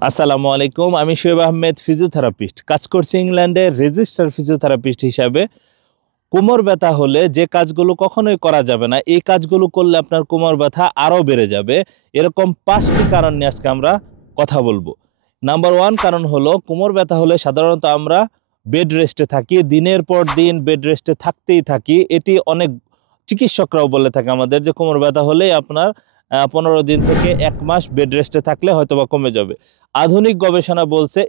আসসালামু আলাইকুম। আমি শোয়েব আহমেদ, ফিজিওথেরাপিস্ট। কাজ করছি ইংল্যান্ডে রেজিস্টার ফিজিওথেরাপিস্ট হিসাবে। কোমর ব্যথা হলে যে কাজগুলো কখনোই করা যাবে না, এই কাজগুলো করলে আপনার কোমর ব্যথা আরও বেড়ে যাবে। এরকম 5টি কারণ নিয়ে আজকে আমরা কথা বলবো। নাম্বার 1 কারণ হলো, কোমর ব্যথা হলে সাধারণত আমরা বেড রেস্টে থাকি, দিনের পর দিন বেড রেস্টে থাকতেই থাকি। এটি অনেক চিকিৎসকরাও বলে থাকে আমাদের যে কোমর ব্যথা হলেই আপনার 15 দিন থেকে 1 মাস বেড রেস্টে থাকলে হয়তোবা কমে যাবে। আধুনিক গবেষণা বলছে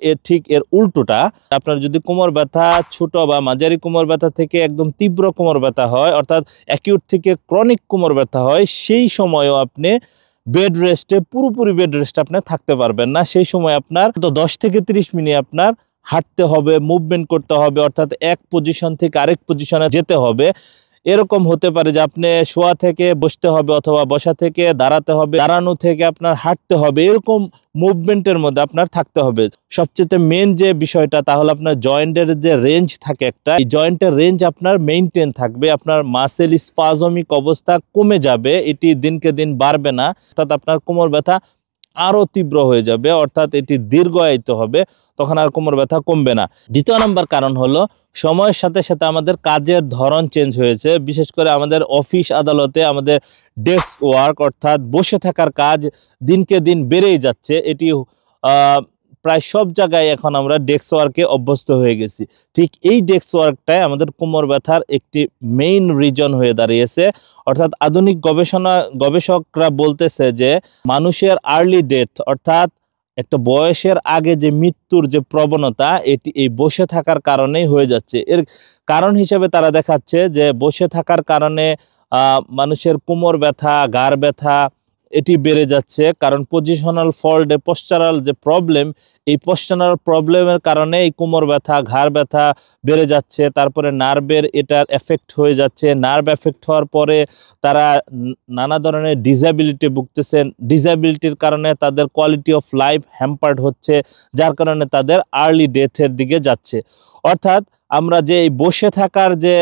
এর উল্টোটা। আপনার যদি কোমর ব্যথা ছোট বা মাঝারি কোমর ব্যথা থেকে একদম তীব্র কোমর ব্যথা হয়, অর্থাৎ অ্যাকিউট থেকে ক্রনিক কোমর ব্যথা হয়, সেই সময়ও আপনি বেড রেস্টে পুরোপুরি বেড রেস্টে আপনি থাকতে পারবেন না। সেই সময় আপনার তো 10 থেকে 30 মিনিট আপনার হাঁটতে হবে, মুভমেন্ট করতে হবে, অর্থাৎ এক পজিশন থেকে আরেক পজিশনে যেতে হবে। এরকম হতে পারে যে আপনি শোয়া থেকে বসতে হবে, অথবা বসা থেকে দাঁড়াতে হবে, দাঁড়ানো থেকে আপনার হাঁটতে হবে। এরকম মুভমেন্টের মধ্যে আপনার থাকতে হবে। সবচেয়ে মেন যে বিষয়টা, তাহলে আপনার জয়েন্টের যে রেঞ্জ থাকে একটা, এই জয়েন্টের রেঞ্জ আপনার মেইনটেইন থাকবে। আপনার মাসেল স্পাজমিক অবস্থা কমে যাবে, এটি দিনকে দিন বাড়বে না, অর্থাৎ আপনার কোমর ব্যথা আরো তীব্র হয়ে যাবে, অর্থাৎ এটি দীর্ঘায়িত হবে, তখন আর কোমর ব্যথা কমবে না। দ্বিতীয় নম্বর কারণ হলো, সময়ের সাথে সাথে আমাদের কাজের ধরন চেঞ্জ হয়েছে। বিশেষ করে আমাদের অফিস আদালতে আমাদের ডেস্ক ওয়ার্ক, অর্থাৎ বসে থাকার কাজ দিনকে দিন বেড়েই যাচ্ছে। এটি প্রায় সব জায়গায় এখন আমরা ডেস্ক ওয়ার্কে অভ্যস্ত হয়ে গেছি। ঠিক এই ডেস্ক ওয়ার্কটাই আমাদের কোমর ব্যথার একটি মেইন রিজন হয়ে দাঁড়িয়েছে। অর্থাৎ আধুনিক গবেষকরা বলতেছে যে মানুষের আর্লি ডেথ, অর্থাৎ একটা বয়সের আগে যে মৃত্যুর যে প্রবণতা, এটি এই বসে থাকার কারণেই হয়ে যাচ্ছে। এর কারণ হিসেবে তারা দেখাচ্ছে যে বসে থাকার কারণে মানুষের কোমর ব্যথা, ঘাড় ব্যথা এটি বেড়ে যাচ্ছে। কারণ পজিশনাল ফল্টে পশ্চারাল যে প্রবলেম, এই পশ্চারাল প্রবলেমের কারণে এই কোমর ব্যথা, ঘাড় ব্যথা বেড়ে যাচ্ছে। তারপরে নার্ভের এটার এফেক্ট হয়ে যাচ্ছে। নার্ভ এফেক্ট হওয়ার পরে তারা নানা ধরনের ডিসএবিলিটি ভুগতেছেন। ডিসএবিলিটির কারণে তাদের কোয়ালিটি অফ লাইফ হ্যাম্পার্ড হচ্ছে, যার কারণে তাদের আর্লি ডেথের দিকে যাচ্ছে। অর্থাৎ আমরা যে এই বসে থাকার যে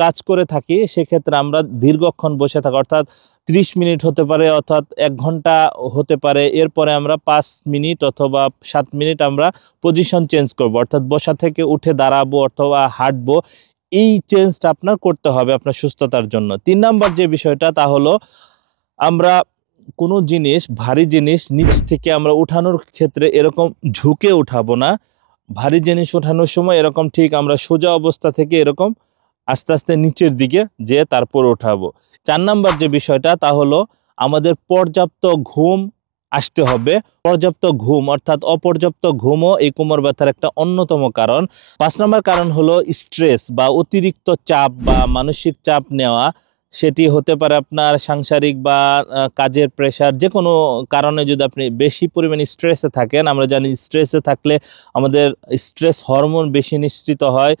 কাজ করে থাকি, সেক্ষেত্রে আমরা দীর্ঘক্ষণ বসে থাকা, অর্থাৎ 30 মিনিট হতে পারে, অর্থাৎ 1 ঘন্টা হতে পারে। এরপরে আমরা 5 মিনিট অথবা 7 মিনিট আমরা পজিশন চেঞ্জ করব, অর্থাৎ বসা থেকে উঠে দাঁড়াবো অথবা হাঁটবো। এই চেঞ্জটা আপনার করতে হবে আপনার সুস্থতার জন্য। 3 নাম্বার যে বিষয়টা, তা হলো আমরা কোনো জিনিস, ভারী জিনিস নিচ থেকে আমরা উঠানোর ক্ষেত্রে এরকম ঝুঁকে উঠাবো না। ভারী জিনিস ওঠানোর সময় এরকম ঠিক আমরা সোজা অবস্থা থেকে এরকম আস্তে আস্তে নিচের দিকে যেয়ে তারপর উঠাবো। 4 নাম্বার যে বিষয়টা, তা হলো আমাদের পর্যাপ্ত ঘুম আসতে হবে। পর্যাপ্ত ঘুম, অর্থাৎ অপর্যাপ্ত ঘুমও এই কোমর ব্যথার একটা অন্যতম কারণ। 5 নাম্বার কারণ হলো স্ট্রেস বা অতিরিক্ত চাপ বা মানসিক চাপ নেওয়া। সেটি হতে পারে আপনার সাংসারিক বা কাজের প্রেশার, যে কোনো কারণে যদি আপনি বেশি পরিমাণে স্ট্রেসে থাকেন। আমরা জানি স্ট্রেসে থাকলে আমাদের স্ট্রেস হরমোন বেশি নিঃসৃত হয়।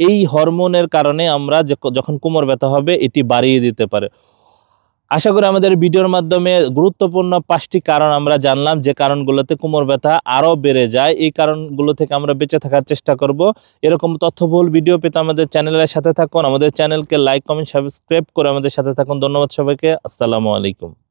এই হরমোনের কারণে আমরা যখন কোমর ব্যথা হবে, এটি বাড়িয়ে দিতে পারে। আশা করি আমাদের ভিডিওর মাধ্যমে গুরুত্বপূর্ণ 5টি কারণ আমরা জানলাম, যে কারণগুলোতে কোমর ব্যথা আরও বেড়ে যায়। এই কারণগুলো থেকে আমরা বেঁচে থাকার চেষ্টা করব। এরকম তথ্যবহুল ভিডিও পেতে আমাদের চ্যানেলের সাথে থাকুন। আমাদের চ্যানেলকে লাইক, কমেন্ট, সাবস্ক্রাইব করে আমাদের সাথে থাকুন। ধন্যবাদ সবাইকে। আসসালামু আলাইকুম।